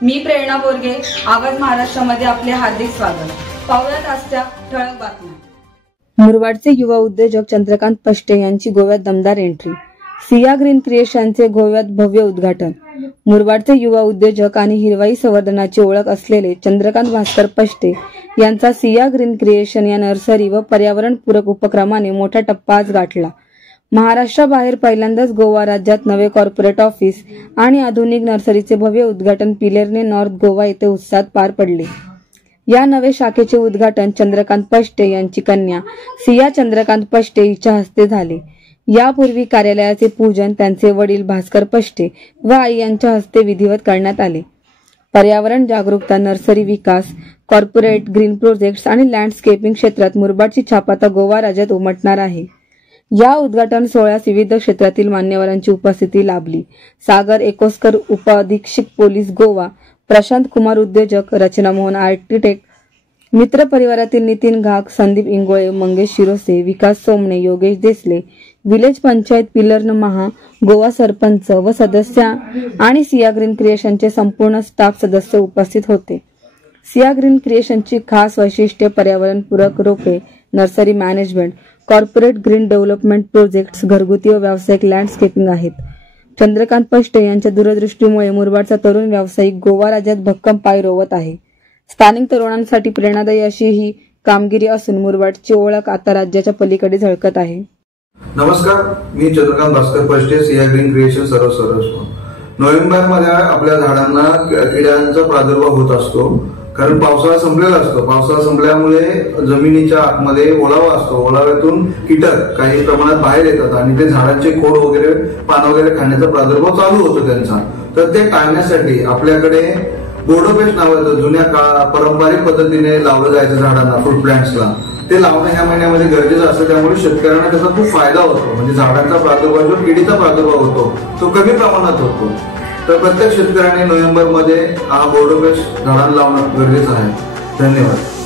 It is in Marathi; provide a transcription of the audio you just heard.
मी प्रेरणा बोरगे, आवाज महाराष्ट्रामध्ये आपले हार्दिक स्वागत। पाहुयात आजच्या ठळक बातम्या। मुरबाडचे युवा उद्योजक चंद्रकांत पष्टे यांची गोव्यात दमदार एंट्री। सिया ग्रीन क्रिएशनचे गोव्यात भव्य उद्घाटन। मुरबाडचे युवा उद्योजक आणि हिरवाई संवर्धनाची ओळख असलेले चंद्रकांत भास्कर पष्टे यांचा सिया ग्रीन क्रिएशन या नर्सरी व पर्यावरणपूरक उपक्रमाने मोठा टप्पा आज गाठला। महाराष्ट्राबाहेर पहिल्यांदाच गोवा राज्यात नवे कॉर्पोरेट ऑफिस आणि आधुनिक नर्सरीचे भव्य उद्घाटन पिलेर्ने नॉर्थ गोवा येथे उत्साहात पार पडले। या नवे शाखेचे उद्घाटन चंद्रकांत पष्टे यांची कन्या सिया चंद्रकांत पष्टे हिच्या हस्ते झाले। यापूर्वी कार्यालयाचे पूजन त्यांचे वडील भास्कर पष्टे व आई यांच्या हस्ते विधिवत करण्यात आले। पर्यावरण जागरूकता, नर्सरी विकास, कॉर्पोरेट ग्रीन प्रोजेक्ट्स आणि लँडस्केपिंग क्षेत्रात मुरबाडची छाप आता गोवा राज्यात उमटणार आहे। या उद्घाटन सोहळ्यास विविध क्षेत्रातील मान्यवरांची उपस्थिती लाभली। सागर एकोस्कर, उपअधीक्षक पोलीस गोवा, प्रशांत कुमार उद्योजक, रचना मोहन आर्किटेक्ट, मित्र परिवारातील नितीन घाग, संदीप इंगोळे, मंगेश शिरोसे, विकास सोमणे, योगेश देसले, विलेज पंचायत पिलर्न महा, गोवा सरपंच व सदस्य आणि सिया ग्रीन क्रिएशनचे संपूर्ण स्टाफ सदस्य उपस्थित होते। सिया ग्रीन क्रिएशनची खास वैशिष्ट्ये पर्यावरणपूरक रोपे, nursery management, corporate green development projects, घरगुती व व्यावसायिक लँडस्केपिंग आहेत। चंद्रकांत पष्टे यांच्या दूरदृष्टीमुळे मुरबाडचा तरुण व्यावसायिक गोवा राज्यात भक्कम पाय रोवत आहे। स्थानिक तरुणांसाठी प्रेरणादायी अशी ही कामगिरी असून मुरबाडची ओळख आता राज्याच्या पलीकडे झळकत आहे। नमस्कार, मी चंद्रकांत भास्कर पष्टे, सिया ग्रीन क्रिएशन सर्व नोव्हेंबरमध्ये आपल्या झाडांना किड्यांचा प्रादुर्भाव होत असतो, कारण पावसाळा संपलेला असतो। पावसाळा संपल्यामुळे जमिनीच्या आतमध्ये ओलावा असतो, ओलाव्यातून कीटक काही प्रमाणात बाहेर येतात आणि ते झाडांचे खोड वगैरे, पान वगैरे खाण्याचा प्रादुर्भाव चालू होतो त्यांचा। तर ते टाळण्यासाठी आपल्याकडे बोर्डोपेस्ट नावाचं जुन्या पारंपरिक पद्धतीने लावलं जायचं झाडांना, फ्रूट प्लांट्सला, ते लावणं ह्या महिन्यामध्ये गरजेचं असतं। त्यामुळे शेतकऱ्यांना त्याचा खूप फायदा होतो, म्हणजे झाडांचा प्रादुर्भाव, जो किडीचा प्रादुर्भाव होतो तो कमी प्रमाणात होतो। तर प्रत्येक शेतकऱ्याने नोव्हेंबरमध्ये हा बोर्डोपेस्ट झाडांना लावणं गरजेचं आहे। धन्यवाद।